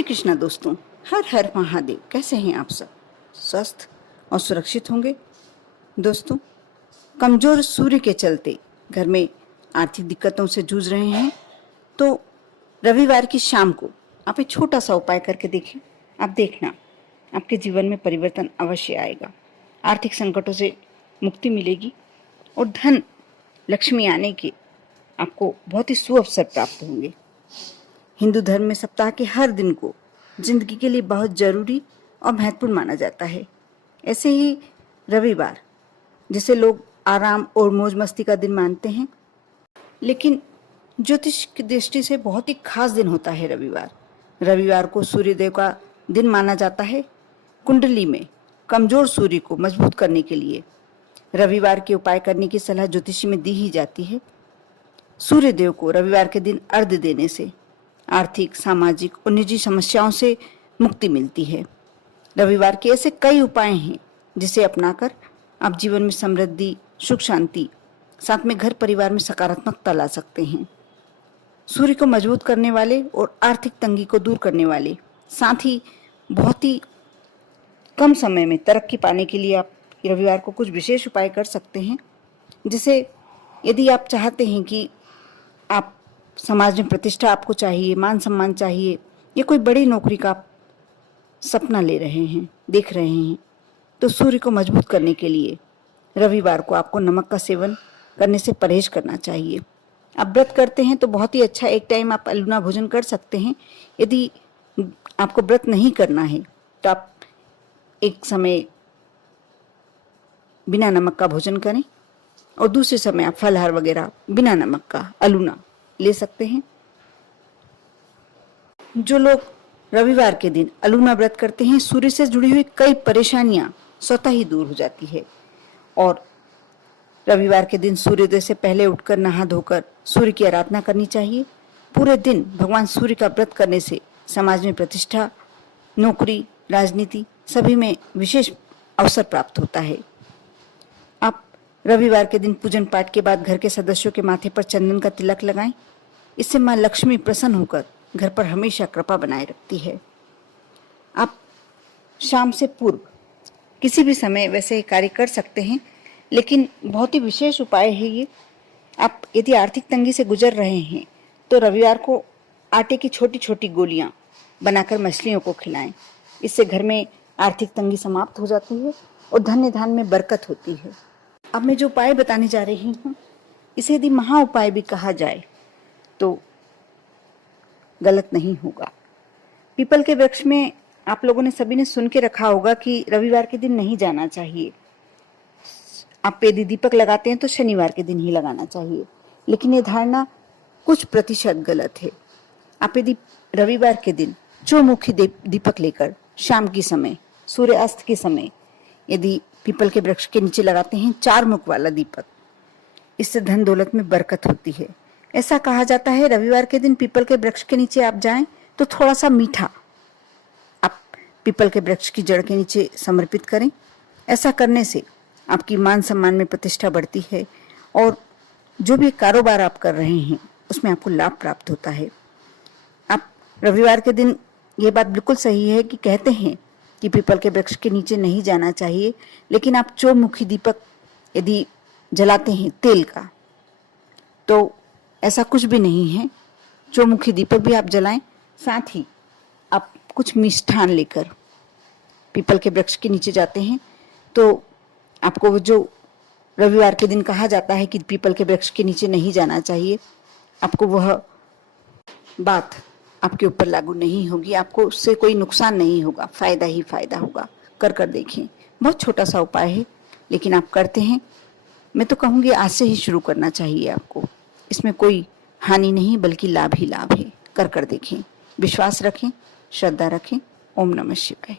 श्री कृष्णा दोस्तों, हर हर महादेव। कैसे हैं आप सब? स्वस्थ और सुरक्षित होंगे। दोस्तों, कमजोर सूर्य के चलते घर में आर्थिक दिक्कतों से जूझ रहे हैं तो रविवार की शाम को आप एक छोटा सा उपाय करके देखें। आप देखना, आपके जीवन में परिवर्तन अवश्य आएगा। आर्थिक संकटों से मुक्ति मिलेगी और धन लक्ष्मी आने के आपको बहुत ही सुअवसर प्राप्त होंगे। हिंदू धर्म में सप्ताह के हर दिन को जिंदगी के लिए बहुत जरूरी और महत्वपूर्ण माना जाता है। ऐसे ही रविवार, जिसे लोग आराम और मौज मस्ती का दिन मानते हैं, लेकिन ज्योतिष की दृष्टि से बहुत ही खास दिन होता है रविवार। रविवार को सूर्यदेव का दिन माना जाता है। कुंडली में कमजोर सूर्य को मजबूत करने के लिए रविवार के उपाय करने की सलाह ज्योतिषी में दी ही जाती है। सूर्यदेव को रविवार के दिन अर्घ्य देने से आर्थिक, सामाजिक और निजी समस्याओं से मुक्ति मिलती है। रविवार के ऐसे कई उपाय हैं जिसे अपनाकर आप जीवन में समृद्धि, सुख, शांति, साथ में घर परिवार में सकारात्मकता ला सकते हैं। सूर्य को मजबूत करने वाले और आर्थिक तंगी को दूर करने वाले, साथ ही बहुत ही कम समय में तरक्की पाने के लिए आप रविवार को कुछ विशेष उपाय कर सकते हैं। जिसे यदि आप चाहते हैं कि आप समाज में प्रतिष्ठा आपको चाहिए, मान सम्मान चाहिए, या कोई बड़ी नौकरी का आप सपना ले रहे हैं, देख रहे हैं, तो सूर्य को मजबूत करने के लिए रविवार को आपको नमक का सेवन करने से परहेज करना चाहिए। आप व्रत करते हैं तो बहुत ही अच्छा, एक टाइम आप अलूना भोजन कर सकते हैं। यदि आपको व्रत नहीं करना है तो आप एक समय बिना नमक का भोजन करें और दूसरे समय आप फलहार वगैरह बिना नमक का अलूना ले सकते हैं। जो लोग रविवार के दिन अलूना व्रत करते हैं, सूर्य से जुड़ी हुई कई परेशानियां स्वतः ही दूर हो जाती है। और रविवार के दिन सूर्योदय से पहले उठकर नहा धोकर सूर्य की आराधना करनी चाहिए। पूरे दिन भगवान सूर्य का व्रत करने से समाज में प्रतिष्ठा, नौकरी, राजनीति सभी में विशेष अवसर प्राप्त होता है। आप रविवार के दिन पूजन पाठ के बाद घर के सदस्यों के माथे पर चंदन का तिलक लगाएं। इससे मां लक्ष्मी प्रसन्न होकर घर पर हमेशा कृपा बनाए रखती है। आप शाम से पूर्व किसी भी समय वैसे कार्य कर सकते हैं, लेकिन बहुत ही विशेष उपाय है ये। आप यदि आर्थिक तंगी से गुजर रहे हैं तो रविवार को आटे की छोटी छोटी गोलियां बनाकर मछलियों को खिलाएं। इससे घर में आर्थिक तंगी समाप्त हो जाती है और धन्य धान में बरकत होती है। अब मैं जो उपाय बताने जा रही हूँ, इसे यदि महा उपाय भी कहा जाए तो गलत नहीं होगा। पीपल के वृक्ष में आप लोगों ने सभी ने सुन के रखा होगा कि रविवार के दिन नहीं जाना चाहिए। आप यदि दीपक लगाते हैं तो शनिवार के दिन ही लगाना चाहिए, लेकिन ये धारणा कुछ प्रतिशत गलत है। आप यदि रविवार के दिन चौमुखी दीपक लेकर शाम के समय, सूर्यास्त के समय यदि पीपल के वृक्ष के नीचे लगाते हैं, 4 मुख वाला दीपक, इससे धन दौलत में बरकत होती है। ऐसा कहा जाता है रविवार के दिन पीपल के वृक्ष के नीचे आप जाएं तो थोड़ा सा मीठा आप पीपल के वृक्ष की जड़ के नीचे समर्पित करें। ऐसा करने से आपकी मान सम्मान में प्रतिष्ठा बढ़ती है और जो भी कारोबार आप कर रहे हैं उसमें आपको लाभ प्राप्त होता है। आप रविवार के दिन, ये बात बिल्कुल सही है कि कहते हैं कि पीपल के वृक्ष के नीचे नहीं जाना चाहिए, लेकिन आप चौमुखी दीपक यदि जलाते हैं तेल का, तो ऐसा कुछ भी नहीं है। चौमुखी दीपक भी आप जलाएं, साथ ही आप कुछ मिष्ठान लेकर पीपल के वृक्ष के नीचे जाते हैं तो आपको जो रविवार के दिन कहा जाता है कि पीपल के वृक्ष के नीचे नहीं जाना चाहिए, आपको वह बात आपके ऊपर लागू नहीं होगी। आपको उससे कोई नुकसान नहीं होगा, फायदा ही फायदा होगा। कर देखें। बहुत छोटा सा उपाय है, लेकिन आप करते हैं, मैं तो कहूँगी आज से ही शुरू करना चाहिए आपको। इसमें कोई हानि नहीं बल्कि लाभ ही लाभ है। कर देखें, विश्वास रखें, श्रद्धा रखें। ओम नमः शिवाय।